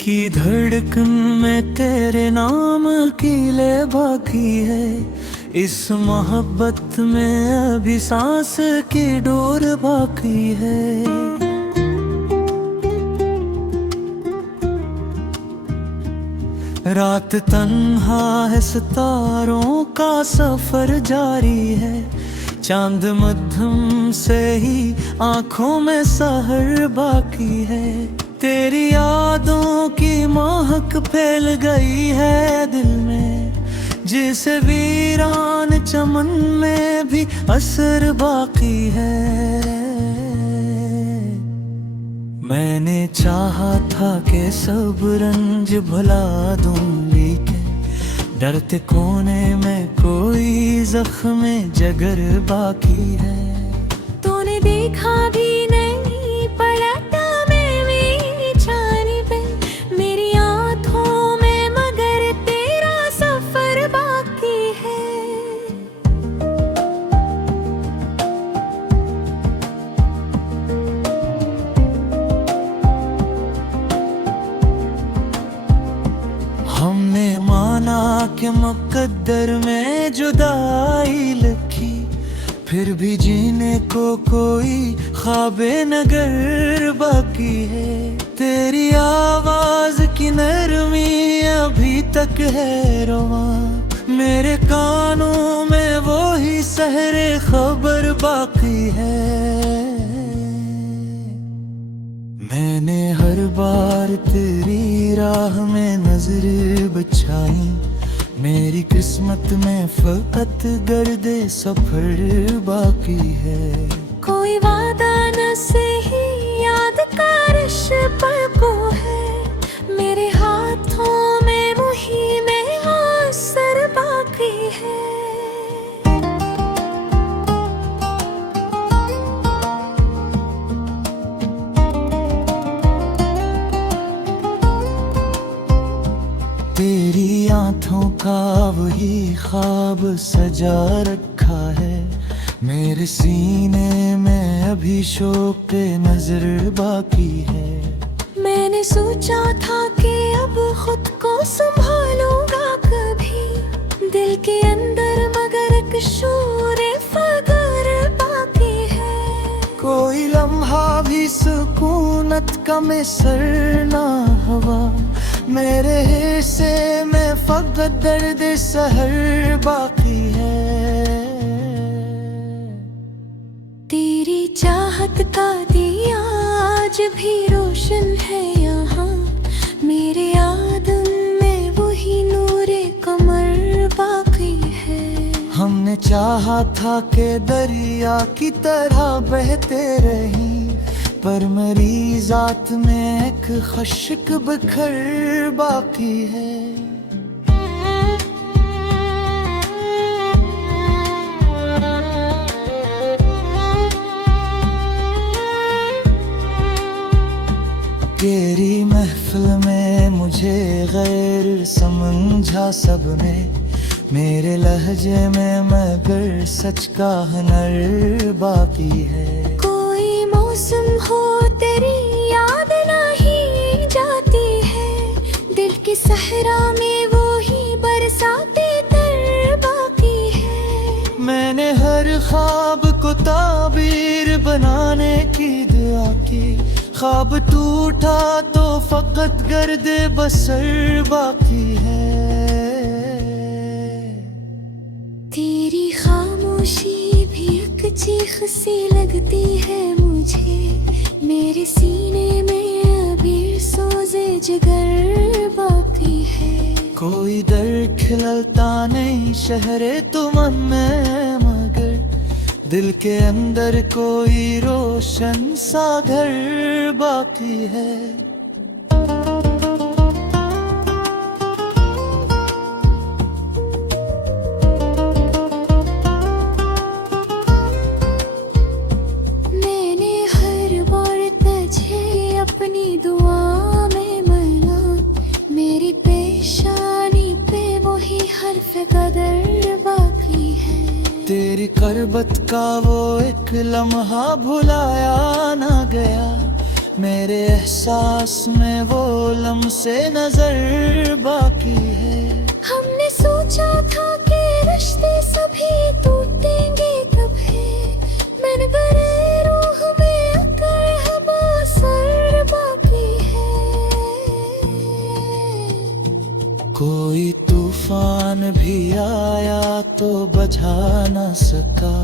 की धड़कन में तेरे नाम की ले बाकी है। इस मोहब्बत में अभी सांस की डोर बाकी है। रात तन्हा है, सितारों का सफर जारी है। चांद मध्यम से ही आंखों में सहर बाकी है। तेरी यादों की महक फैल गई है दिल में, जिसे वीरान चमन में भी असर बाकी है। मैंने चाहा था कि सब रंज भुला दूं, लेकिन डरते कोने में कोई जख्म जगर बाकी है। तूने देखा भी नहीं पलटा मैं मेरी जानी पे, मेरी आँखों में मगर तेरा सफर बाकी है। हमने माना कि मुकद्दर में जुदाई लिखी, फिर भी जीने को कोई ख्वाबे नगर बाकी है। तेरी आवाज की नरमी अभी तक है रोमा, मेरे कानों में वो ही सहरे खबर बाकी है। मैंने हर बार तेरी राह में नजर बचाई, मेरी किस्मत में फकत गर्दे सफर बाकी है। कोई वादा न सही याद का रिश पलकों है, मेरे हाथों में मुही में असर बाकी है। तेरी आँखों का वही ख्वाब सजा रखा है, मेरे सीने में अभी शौक नजर बाकी है। मैंने सोचा था कि अब खुद को संभालूंगा कभी, दिल के अंदर मगर एक शोर फगर बाकी है। कोई लम्हा भी सुकूनत का मैसर ना हुआ, मेरे हिस्से में फकत दर्द सहर बाकी है। तेरी चाहत का दिया आज भी रोशन है यहाँ, मेरे आदम में वही नूरे कमर बाकी है। हमने चाहा था कि दरिया की तरह बहते रहीं, पर मेरी जात में एक खश्क बखर बाकी है। तेरी महफिल में मुझे गैर समझा सबने, मेरे लहजे में मगर सच का हुनर बाकी है। कोई मौसम हो तेरी याद नहीं जाती है, दिल की सहरा में वो ही बरसाते तर बाकी है। मैंने हर ख्वाब को ताबीर बनाने की दुआ की, ख्वाब टूटा तो फकत गर्दे बसर बाकी है। तेरी खामोशी भी एक चीख सी लगती है मुझे, मेरे सीने में अभी सोजे जिगर बाकी है। कोई दर खिलता नहीं शहरे तुमन में, मगर दिल के अंदर कोई रोशन सा घर बाकी है। मैंने हर बार तुझे अपनी दुआ में मना, मेरी पेशानी पे वही हर्फ कदर बाकी है। तेरी करबत का वो एक लम्हा भुलाया ना गया, मेरे एहसास में वो लम्से नजर बाकी है। हमने सोचा था कि रिश्ते सभी टूटेंगे कब है, मैंने बड़े रूह में अकर हवा सर बाकी है। कोई तूफान भी आया तो बचा न सका,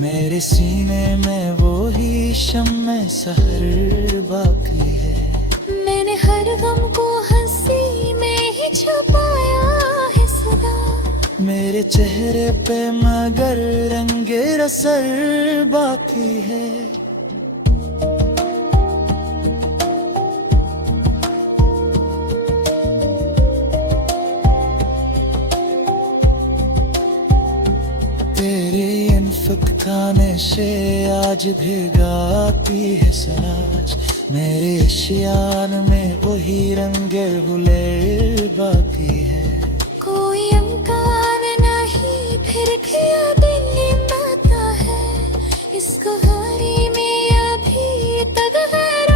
मेरे सीने में वो ही शम्मे सहर बाकी है। मैंने हर गम को हंसी में ही छुपाया है सदा, मेरे चेहरे पे मगर रंगे रसर बाकी है। तेरे इन फुकताने से आज भिगाती है सराज, मेरे शियान में वही रंगे हुले बाकी है। कोई अमकान नहीं फिर किया दिल आता है, इस कहानी में अभी तक गैर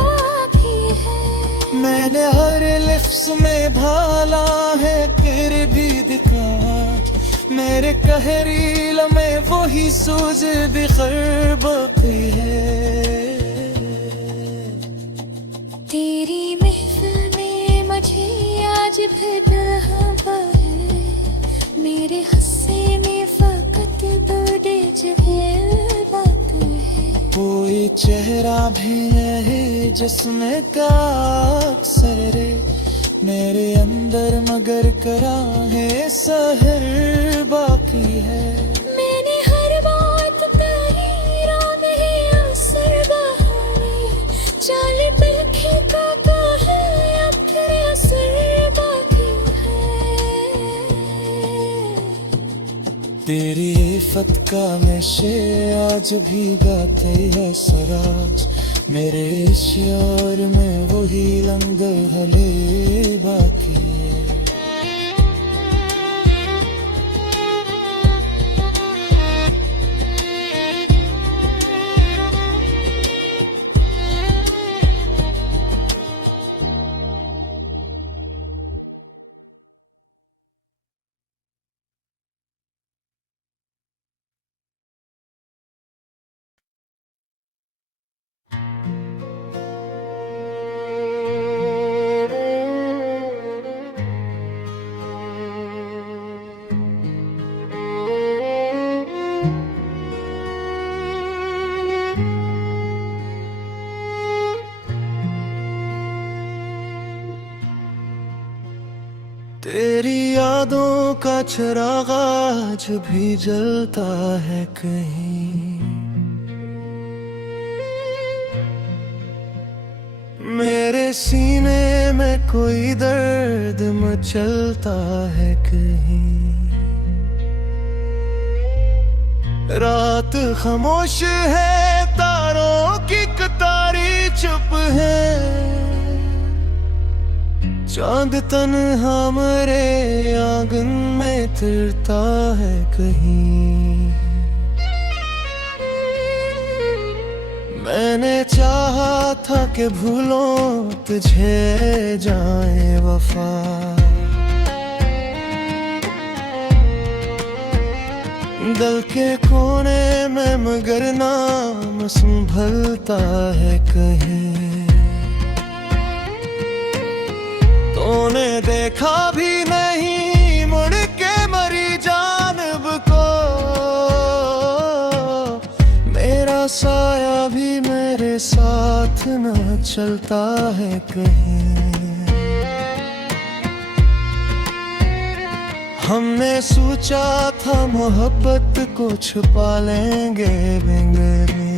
बाकी है। मैंने हर लिफ्स में भाला है फिर भी दिखा, मेरे कहरी लम्हे वही सूझ बिखर बाकी है। तेरी महफिल में मुझे आज भी रहा है, मेरे हंसे में फकत दो जगह बात है। कोई चेहरा भी है जिसमें का अक्सर रे, मेरे अंदर मगर करा है सहर बाकी है। मैंने हर बात तेरी राह में असर बहाने, चाल पलके का है अब फिर असर बाकी है। तेरी इफ़त का नशे आज भी गाते है सराज, मेरे शोर में वही लंगर हले बाकी है। तेरी यादों का चिराग आज भी जलता है कहीं, मेरे सीने में कोई दर्द मचलता है कहीं। रात खामोश है, तारों की कतारी चुप है, चांद तन्हा मेरे आंगन में तिरता है कहीं। मैंने चाहा था कि भूलों तुझे जाए वफा, दिल के कोने में मगर नाम संभलता है कहीं। तूने देखा भी नहीं मुड़ के मरी जानब को, मेरा साया भी मेरे साथ न चलता है कहीं। हमने सोचा था मोहब्बत को छुपा लेंगे बिंगरे,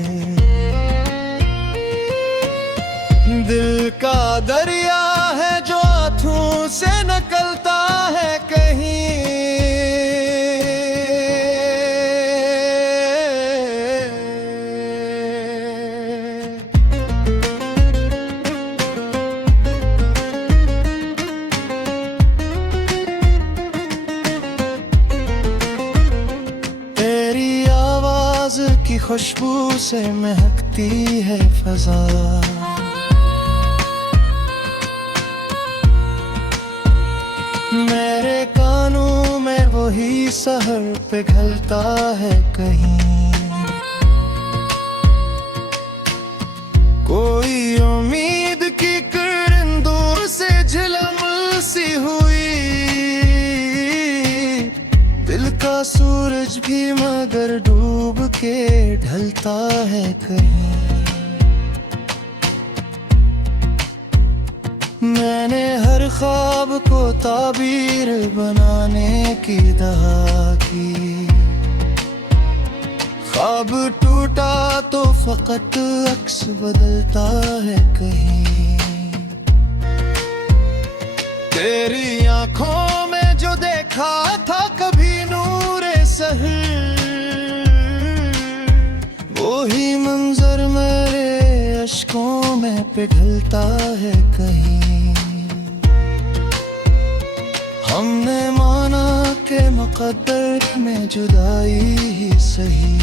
दिल का दरिया है जो हाथों से निकलता है कहीं। तेरी आवाज की खुशबू से महकती है फजा, मेरे कानों में वही सहर पिघलता है कहीं, कोई उम्मीद की किरण दूर से झिलमिल सी हुई। दिल का सूरज भी मगर डूब के ढलता है कहीं। मैंने हर ख्वाब को ताबीर बनाने की दहा की, ख्वाब टूटा तो फकत अक्स बदलता है कहीं। तेरी आंखों में जो देखा था कभी नूरे सहर, वही मंजर मेरे अश्कों में पिघलता है कहीं। हमने माना के मुकद्दर में जुदाई ही सही,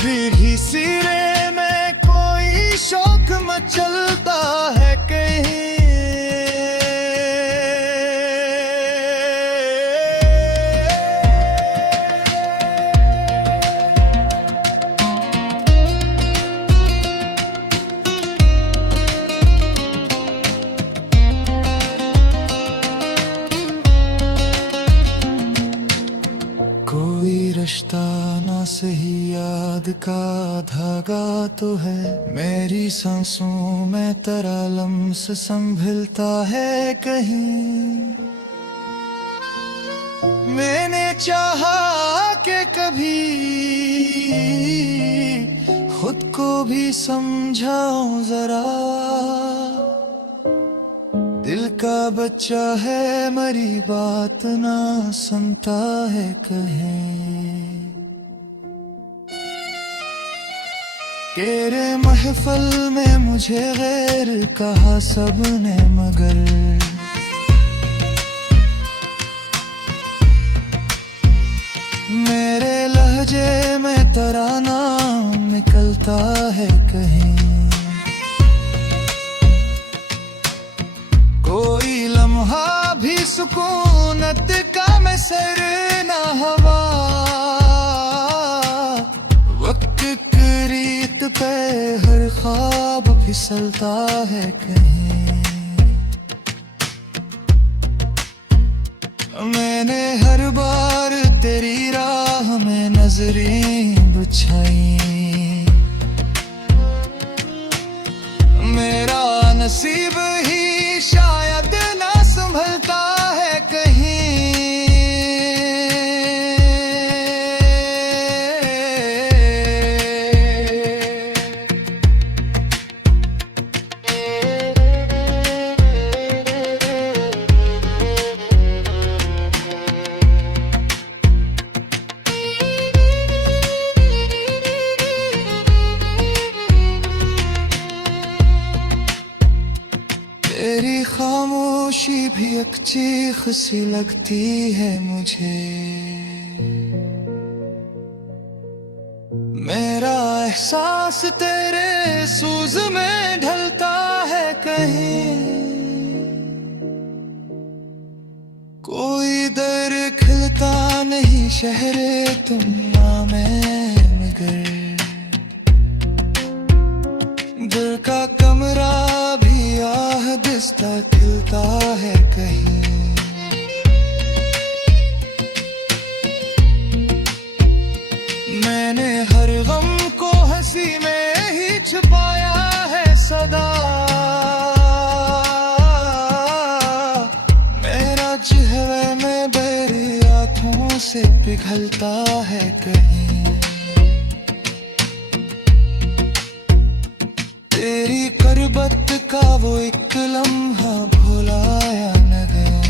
भी सिरे में कोई शौक मचलता है कहीं। कोई रिश्ता ना सही याद का धागा तो है, मेरी सांसों में तेरा लम्स संभलता है कहीं। मैंने चाहा कि कभी खुद को भी समझाऊं जरा, दिल का बच्चा है मरी बात ना सुनता है कहीं। तेरे महफल में मुझे गैर कहा सबने मगर, मेरे लहजे में तेरा नाम निकलता है कहीं। कोई लम्हा भी सुकूनत का मैं सर ना हवा, वक्त की रीत पे हर ख्वाब फिसलता है कहीं। मैंने हर बार तेरी राह में नजरें बिछाई, मेरा नसीब ही शायद ना संभलता है कहीं। तेरी खामोशी भी एक चीख सी लगती है मुझे, मेरा एहसास तेरे सूज में ढलता है कहीं। कोई दर खिलता नहीं शहरे दुनिया में मगर, दिल का कमरा भी आहदिस्ता खिलता है कहीं। मैंने हर गम को हंसी में ही छुपाया है सदा, मेरा चेहरे में बेरी आँखों से पिघलता है कहीं। तेरी करबत का वो एक लम्हा भुलाया न गया,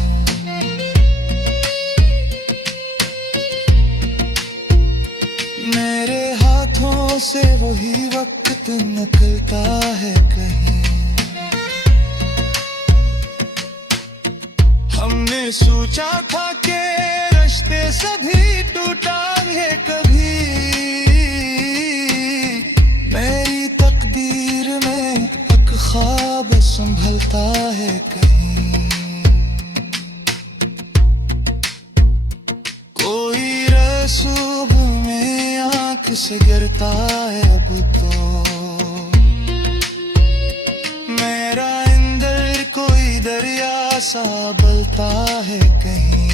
मेरे हाथों से वही वक्त निकलता है कहीं। हमने सोचा था कि रिश्ते सभी टूटा है कभी, मेरी तकदीर में एक ख्वाब संभल बदलता है कहीं, कोई रसूब में आंख से गिरता है अब तो मेरा अंदर कोई दरिया सा बलता है कहीं।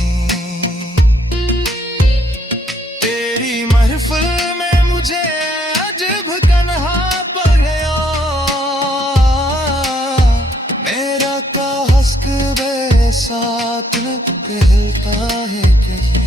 तेरी महफिल में मुझे अजब कन्हा पड़ गया, मेरा का हस्क बे साथ कहता है कहीं।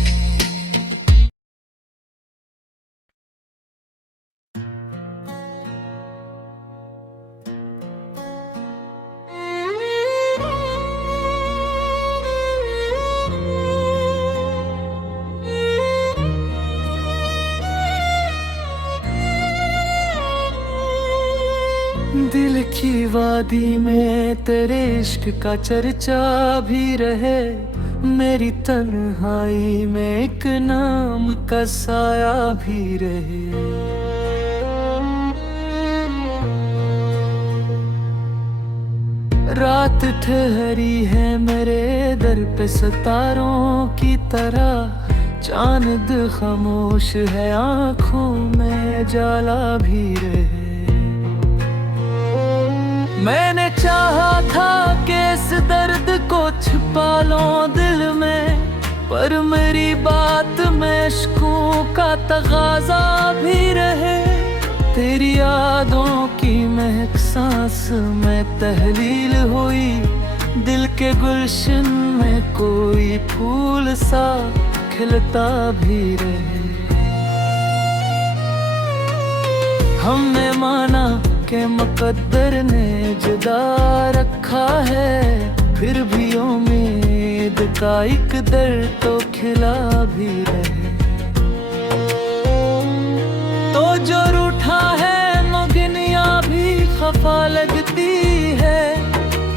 दिल की वादी में तेरे इश्क का चर्चा भी रहे, मेरी तन्हाई में एक नाम का साया भी रहे। रात ठहरी है मेरे दर पे सितारों की तरह, चांद खामोश है आँखों में जाला भी रहे। मैंने चाहा था कि इस दर्द को छिपा लूं दिल में, पर मेरी बात में इश्कों का तगाजा भी रहे। तेरी यादों की महक सांस में तहलील हुई, दिल के गुलशन में कोई फूल सा खिलता भी रहे। हमने माना के मुकद्दर ने जुदा रखा है, फिर भी उम्मीद का एक दर तो खिला भी रहे। तो जो रूठा है मगनिया भी खफा लगती है,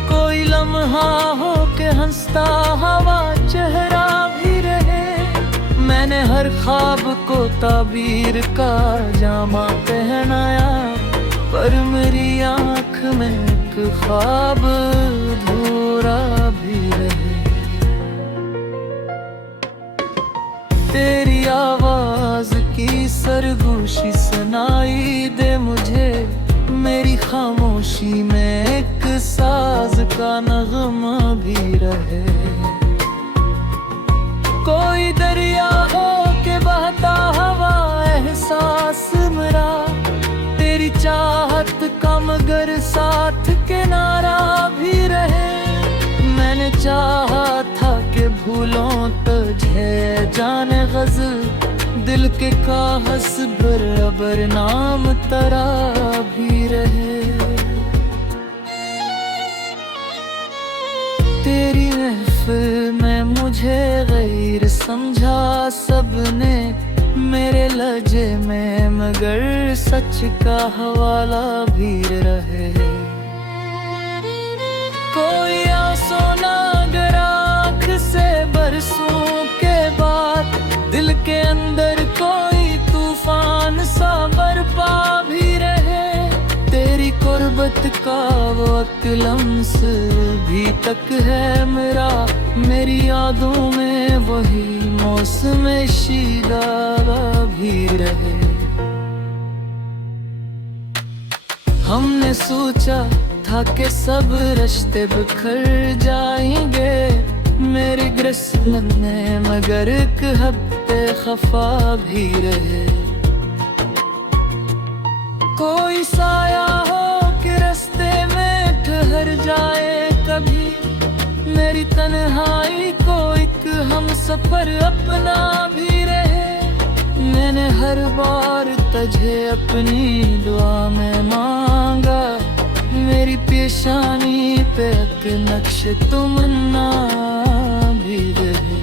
कोई लम्हा हो के हंसता हवा चेहरा भी रहे। मैंने हर ख्वाब को ताबीर का जामा पहनाया, पर मेरी आँख में एक ख्वाब अधूरा भी रहे। तेरी आवाज की सरगोशी सुनाई दे मुझे, मेरी खामोशी में एक साज का नगमा भी रहे। कोई दरिया हो के बहता हवा एहसास मेरा, तेरी चाहत का मगर साथ किनारा भी रहे। मैंने चाहा था कि भूलों तुझे जाने गज़ल, दिल के कागज़ बराबर नाम तरा भी रहे। तेरी महफिल में मुझे गैर समझा सबने, मेरे लहजे में मगर सच का हवाला भी रहे। कोई आंसू ना अगर आँख से बरसों के बाद, दिल के अंदर कोई तूफान सा बरपा भी रहे। तेरी कुर्बत का वो एक लम्स भी तक है मेरा, मेरी यादों में वही मौसम शीदा भी रहे। हमने सोचा था कि सब रिश्ते बिखर जाएंगे, मेरे ग्रसन में मगर एक हफ्ते खफा भी रहे। कोई साया हो कि रास्ते में ठहर जाए कभी, मेरी तन्हाई को एक हम सफर अपना भी रहे। मैंने हर बार तुझे अपनी दुआ में मांगा, मेरी पेशानी पे एक नक्श तमन्ना भी रहे।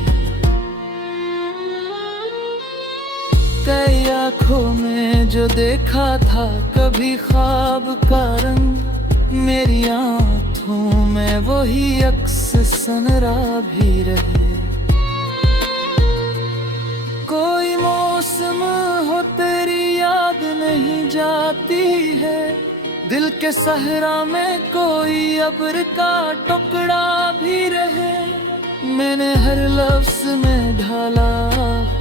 तेरी आँखों में जो देखा था कभी ख्वाब का रंग, मेरी आँखों में वही अक्स सनरा भी रहे। कोई मौसम हो तेरी याद नहीं जाती है, दिल के सहरा में कोई अब्र का टुकड़ा भी रहे। मैंने हर लफ्ज में ढाला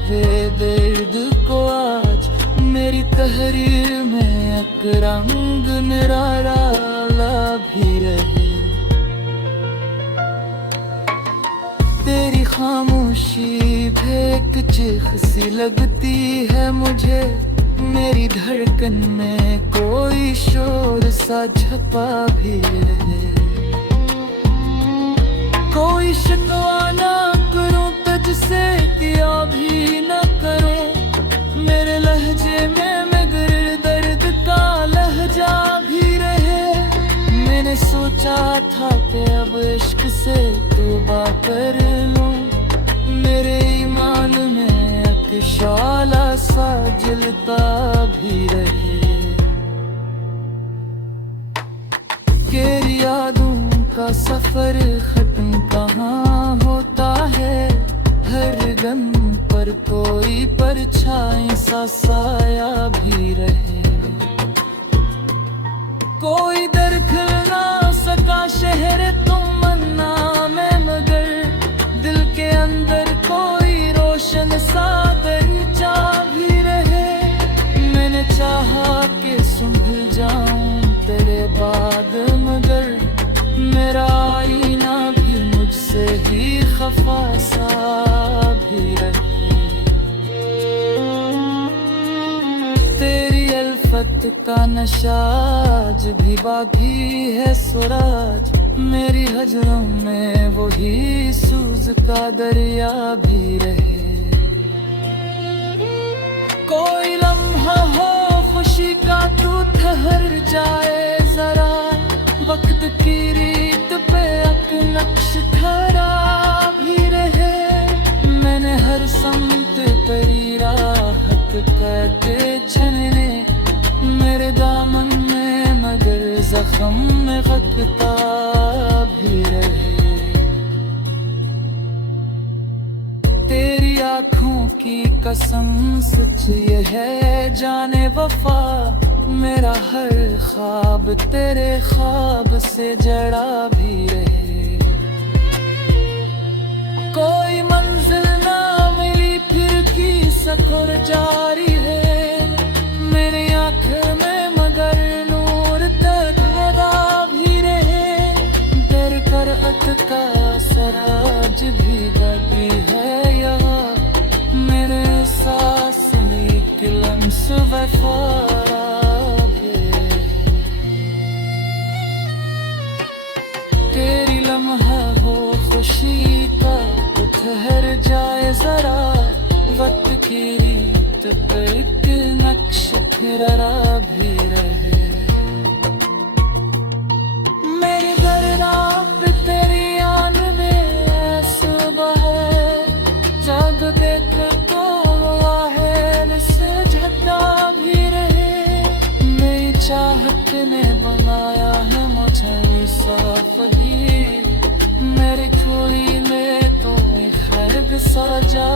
है दर्द को आज, मेरी तहरीर में एक रंग निराला भी रहे। तेरी खामोशी भेक चीख सी लगती है मुझे, मेरी धड़कन में कोई शोर सा छपा भी है। कोई शिकवा ना करूं तुझसे, किया भी न करूं, मेरे लहजे में मगर दर्द का लहजा भी रहे। मैंने सोचा था कि अब इश्क से तौबा कर लूं, मेरे ईमान में एक शाला सा जलता भी रहे। तेरी यादों का सफर खत्म कहाँ होता है, हर दम पर कोई परछाई सा साया भी रहे। कोई दरखल ना सका शहर तमन्ना में, मगर दिल के अंदर कोई रोशन सा दरीचा भी रहे। मैंने चाहा कि संभल जाऊं तेरे बाद, मगर मेरा आईना भी मुझसे ही खफा सा भी रहे। तेरी अल्फत का नशा आज भी बाकी है सुराज, मेरी हजरों में वही सूज का दरिया भी रहे। कोई लम्हा हो खुशी का तू ठहर जाए जरा, वक्त की रीत पे एक नक्श खरा भी रहे। मैंने हर समत तेरी राहत करते छनने, मेरे दामन में मगर जख्म में खकता भी रहे। तेरी आँखों की कसम सच ये है जाने वफा, मेरा हर ख्वाब तेरे ख्वाब से जड़ा भी रहे। कोई मंजिल ना मिली फिर की सफर जारी है, मेरी आँख में मगर नूर तक लगा भी रहे। डर कर अटका सराज भी बदी है यहाँ, मेरे सांस की लम्स वफारा है। तेरी लम्हा हो खुशी का तो ठहर जाए जरा, वक्त की रीत पे एक नक्श फिरा भी रहे। मेरी दरना पे तेरी आन में सुबह है, जग देख तो है से झटा भी रहे। मेरी चाहत ने बनाया है मुझे साफ दी, मेरी चोली में तो खैर सजा